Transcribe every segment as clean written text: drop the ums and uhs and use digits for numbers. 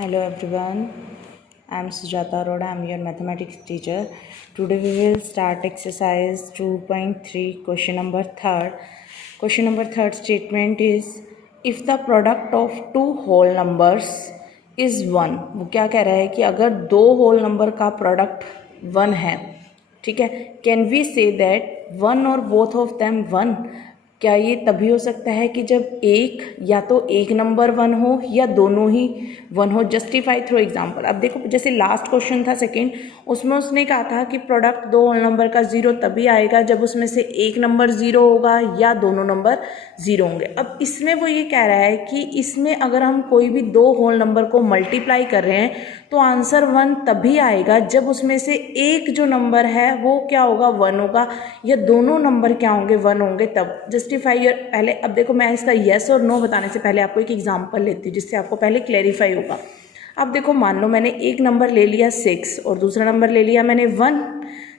Hello everyone, I am Sujata Arora, I am your mathematics teacher. Today we will start exercise 2.3, question number 3rd. Question number 3rd statement is, if the product of two whole numbers is 1, वो क्या कह रहा है कि अगर दो whole number का product 1 है, ठीक है, can we say that one or both of them 1? क्या ये तभी हो सकता है कि जब एक या तो एक नंबर 1 हो या दोनों ही 1 हो. Justify through example. अब देखो जैसे लास्ट क्वेश्चन था सेकंड, उसमें उसने कहा था कि प्रोडक्ट दो होल नंबर का 0 तभी आएगा जब उसमें से एक नंबर 0 होगा या दोनों नंबर 0 होंगे. अब इसमें वो ये कह रहा है कि इसमें अगर हम कोई भी दो होल नंबर को मल्टीप्लाई कर रहे हैं तो आंसर 1 तभी आएगा जब उसमें से एक जो नंबर है वो क्या होगा, 1 होगा, या दोनों नंबर क्या होंगे, 1 होंगे तब. Justify your. पहले अब देखो मैं इसका येस और नो बताने से पहले आपको एक एग्जांपल लेती हूँ जिससे आपको पहले क्लेरिफाई होगा. अब देखो मान लो मैंने एक नंबर ले लिया 6 और दूसरा नंबर ले लिया मैंने 1.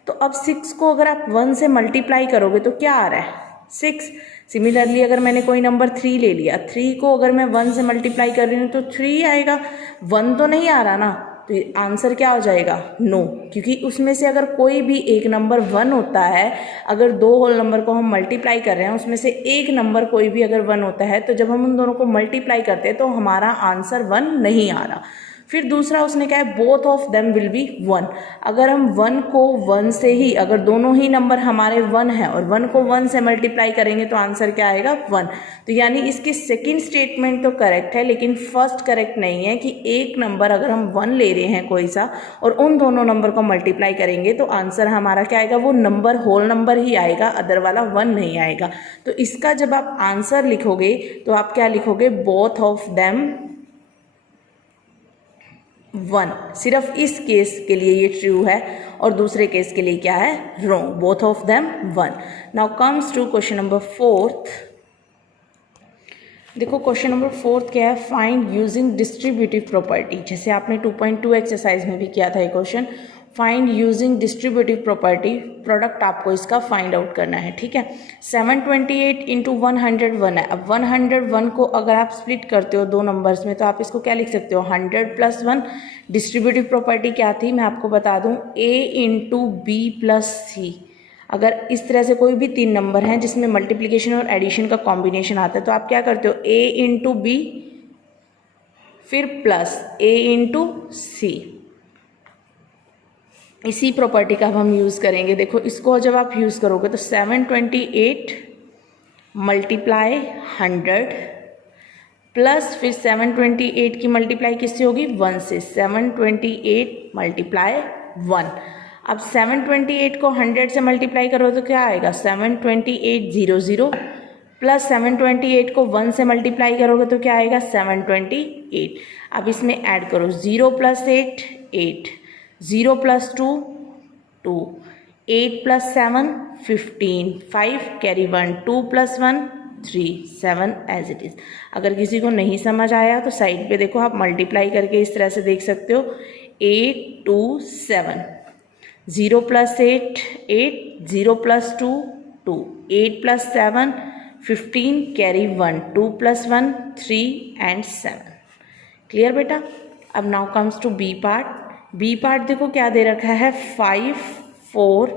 तो अब 6 को अगर आप 1 से मल्टीप्लाई करोगे तो क्या आ रहा है, 6. सिमिलरली अगर मैंने कोई नंबर 3 ले लिया, 3 को अगर मैं 1 से मल्टीप्लाई कर रही हूँ तो 3 आएगा, 1 तो नहीं आ रहा ना. तो आंसर क्या हो जाएगा, नो. क्योंकि उसमें से अगर कोई भी एक नंबर 1 होता है, अगर दो होल नंबर को हम मल्टीप्लाई कर रहे हैं उसमें से एक नंबर कोई भी अगर 1 होता है तो जब हम उन दोनों को मल्टीप्लाई करते हैं तो हमारा आंसर 1 नहीं आ रहा. फिर दूसरा उसने कहा है both of them will be 1. अगर हम 1 को 1 से ही, अगर दोनों ही नंबर हमारे 1 है और 1 को 1 से मल्टीप्लाई करेंगे तो आंसर क्या आएगा, 1. तो यानी इसकी सेकंड स्टेटमेंट तो करेक्ट है लेकिन फर्स्ट करेक्ट नहीं है कि एक नंबर अगर हम 1 ले रहे हैं कोई सा और उन दोनों नंबर को मल्टीप्लाई करेंगे तो आंसर हमारा क्या आएगा, वो नंबर होल नंबर ही आएगा, अदर वाला 1 नहीं आएगा. तो इसका जब आप आंसर लिखोगे तो आप क्या लिखोगे, बोथ ऑफ देम 1. सिर्फ इस केस के लिए ये ट्रू है और दूसरे केस के लिए क्या है, wrong. Both of them 1. Now comes to question number 4th. देखो क्वेश्चन नंबर 4th क्या है, फाइंड यूजिंग डिस्ट्रीब्यूटिव प्रॉपर्टी. जैसे आपने 2.2 एक्सरसाइज में भी किया था ये question, find using distributive property. Product आपको इसका फाइंड आउट करना है, ठीक है. 728 इंटू 101 है. अब 101 को अगर आप स्प्लिट करते हो दो नंबर्स में तो आप इसको क्या लिख सकते हो, 100 + 1. डिस्ट्रीब्यूटिव प्रॉपर्टी क्या थी मैं आपको बता दूं, a इंटू बी प्लस सी. अगर इस तरह से कोई भी तीन नंबर हैं जिसमें मल्टीप्लिकेशन और एडिशन का कॉम्बिनेशन आता है तो आप क्या करते हो, a इंटू बी फिर प्लस a इंटू सी. इसी प्रॉपर्टी का अब हम यूज़ करेंगे. देखो इसको जब आप यूज़ करोगे तो 728 मल्टीप्लाई 100 प्लस फिर 728 की मल्टीप्लाई किससे होगी, 1 से. 728 मल्टीप्लाई 1. अब 728 को 100 से मल्टीप्लाई करो तो क्या आएगा, 72800 प्लस 728 को 1 से मल्टीप्लाई करोगे तो क्या आएगा, 728. अब इसमें ऐड करो 0 + 8 8, 0 + 2 2, 8 + 7 15, 5 कैरी 1, 2 + 1 3, 7 एज इट इज़. अगर किसी को नहीं समझ आया तो साइड पे देखो आप मल्टीप्लाई करके इस तरह से देख सकते हो, 8 2 7, 0 + 8 8, 0 + 2 2, 8 + 7 15 कैरी 1, 2 + 1 3 एंड 7. क्लियर बेटा. अब now comes to B part. B part देखो क्या दे रखा है, 5 4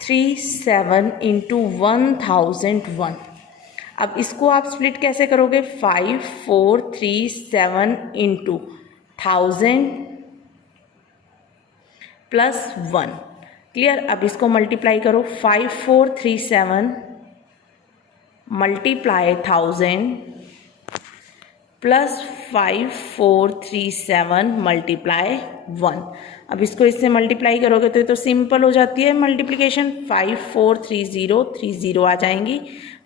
3 7 इंटू 1001. अब इसको आप स्प्लिट कैसे करोगे, 5 4 3 7 इंटू 1000 प्लस 1. क्लियर. अब इसको मल्टीप्लाई करो, 5 4 3 7 मल्टीप्लाई 1000 प्लस 5 4 3 7 मल्टीप्लाई 1. अब इसको इससे मल्टीप्लाई करोगे तो ये तो सिंपल हो जाती है मल्टीप्लिकेशन, 5 4 3 0 3 0 आ जाएंगी,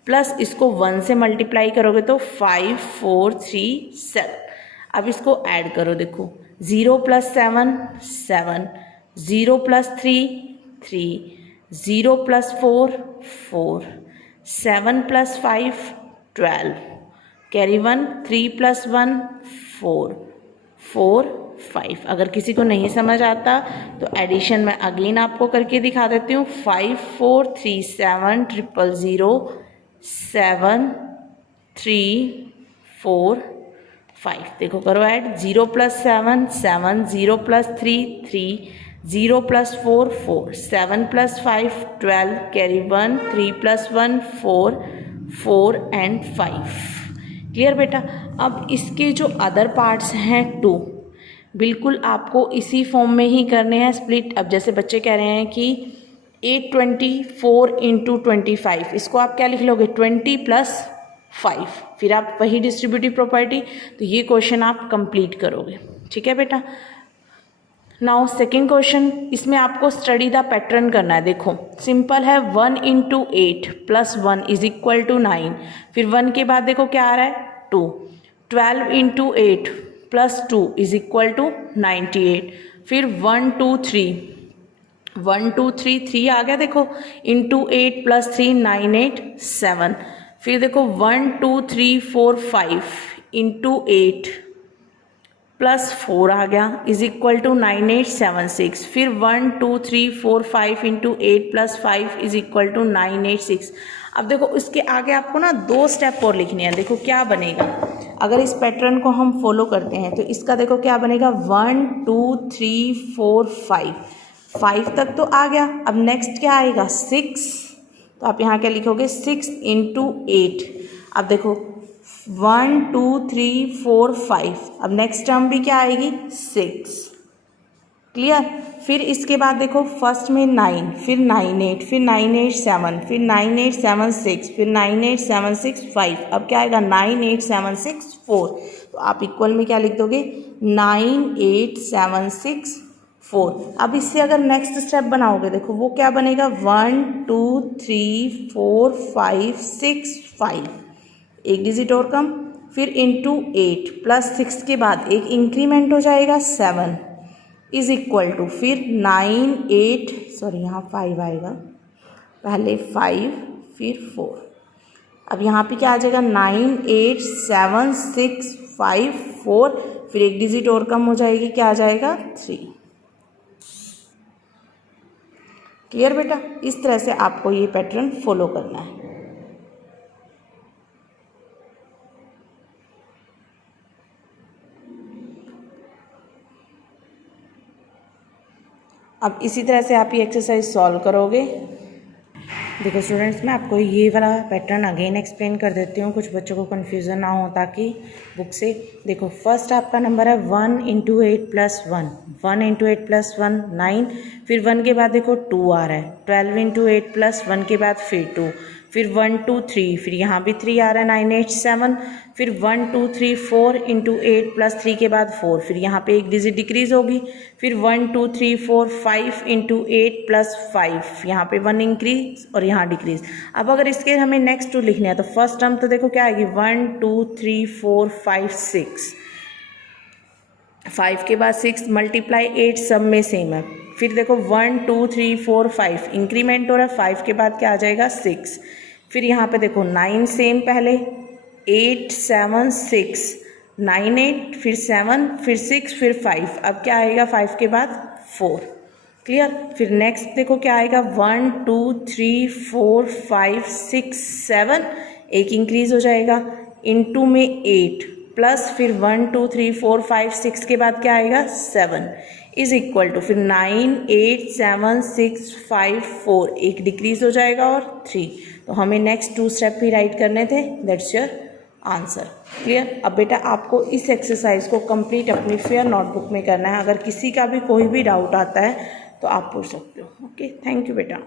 प्लस इसको 1 से मल्टीप्लाई करोगे तो 5 4 3 7. अब इसको ऐड करो, देखो 0 + 7 7, 0 + 3 3, 0 + 4 4, 7 + 5 12, कैरी 1, 3 + 1 4 4 5. अगर किसी को नहीं समझ आता तो एडिशन मैं अगेन आपको करके दिखा देती हूँ. 5 4 3 7 0 0 7 3 4 5। देखो करो ऐड, 0 + 7 7, 0 + 3 3, 0 + 4 4, 7 + 5 12, कैरी 1, 3 + 1 4, 4 एंड 5। क्लियर बेटा। अब इसके जो अदर पार्ट्स हैं 2, बिल्कुल आपको इसी फॉर्म में ही करने हैं स्प्लिट। अब जैसे बच्चे कह रहे हैं कि 824 × 25, इसको आप क्या लिख लोगे 20 + 5, फिर आप वही डिस्ट्रीब्यूटिव प्रॉपर्टी, तो ये क्वेश्चन आप कंप्लीट करोगे। ठीक है बेटा। नाउ सेकेंड क्वेश्चन, इसमें आपको स्टडी द पैटर्न करना है। देखो सिंपल है, 1 × 8 + 1 = 9, फिर 1 के बाद देखो क्या आ रहा है 2, 12 × 8 + 2 = 98, फिर 1 2 3, 1 2 3 3 आ गया देखो, × 8 + 3 9 8 7, फिर देखो 1 2 3 4 5 × 8 + 4 आ गया = 9 8 7 6, फिर 1 2 3 4 5 × 8 + 5 = 9 8 6। अब देखो इसके आगे आपको ना 2 स्टेप और लिखने हैं। देखो क्या बनेगा, अगर इस पैटर्न को हम फॉलो करते हैं तो इसका देखो क्या बनेगा, 1 2 3 4 5 तक तो आ गया। अब नेक्स्ट क्या आएगा 6, तो आप यहाँ क्या लिखोगे 6 × 8। अब देखो 1 2 3 4 5, अब नेक्स्ट टर्म भी क्या आएगी 6। क्लियर। फिर इसके बाद देखो फर्स्ट में 9, फिर 9 8, फिर 9 8 7, फिर 9 8 7 6, फिर 9 8 7 6 5, अब क्या आएगा 9 8 7 6 4। तो आप इक्वल में क्या लिख दोगे 9 8 7 6 4। अब इससे अगर नेक्स्ट स्टेप बनाओगे देखो वो क्या बनेगा, 1 2 3 4 5 6 5, एक डिजिट और कम, फिर × 8 + 6 के बाद एक इंक्रीमेंट हो जाएगा 7 = फिर 9 8, सॉरी यहाँ 5 आएगा, पहले 5 फिर 4। अब यहाँ पे क्या आ जाएगा 9 8 7 6 5 4, फिर एक डिजिट और कम हो जाएगी, क्या आ जाएगा 3। क्लियर बेटा। इस तरह से आपको ये पैटर्न फॉलो करना है। अब इसी तरह से आप ये एक्सरसाइज सॉल्व करोगे। देखो स्टूडेंट्स, मैं आपको ये वाला पैटर्न अगेन एक्सप्लेन कर देती हूँ, कुछ बच्चों को कन्फ्यूज़न ना हो ताकि बुक से। देखो फर्स्ट आपका नंबर है 1 × 8 + 1, 1 × 8 + 1 9, फिर 1 के बाद देखो 2 आ रहा है, 12 × 8 + 1 के बाद फिर 2, फिर 1 2 3, फिर यहाँ भी 3 आ रहा है 9 8 7, फिर 1 2 3 4 × 8 + 3 के बाद 4, फिर यहाँ पे एक डिजिट डिक्रीज होगी, फिर 1 2 3 4 5 × 8 + 5, यहाँ पे 1 इंक्रीज और यहाँ डिक्रीज। अब अगर इसके हमें नेक्स्ट 2 लिखने हैं तो फर्स्ट टर्म तो देखो क्या आएगी 1 2 3 4 5 6, 5 के बाद 6 × 8 सब में सेम है, फिर देखो 1 2 3 4 5 इंक्रीमेंट हो रहा है, 5 के बाद क्या आ जाएगा 6, फिर यहाँ पे देखो 9 सेम, पहले 8 7 6 9 8, फिर 7 फिर 6 फिर 5, अब क्या आएगा 5 के बाद 4। क्लियर। फिर नेक्स्ट देखो क्या आएगा 1 2 3 4 5 6 7, एक इंक्रीज हो जाएगा, × में 8 प्लस फिर 1 2 3 4 5 6 के बाद क्या आएगा 7 = फिर 9 8 7 6 5 4, एक डिक्रीज हो जाएगा और 3। तो हमें नेक्स्ट 2 स्टेप ही राइट करने थे, दैट्स योर आंसर। क्लियर। अब बेटा आपको इस एक्सरसाइज को कंप्लीट अपनी फेयर नोटबुक में करना है। अगर किसी का भी कोई भी डाउट आता है तो आप पूछ सकते हो। ओके, थैंक यू बेटा।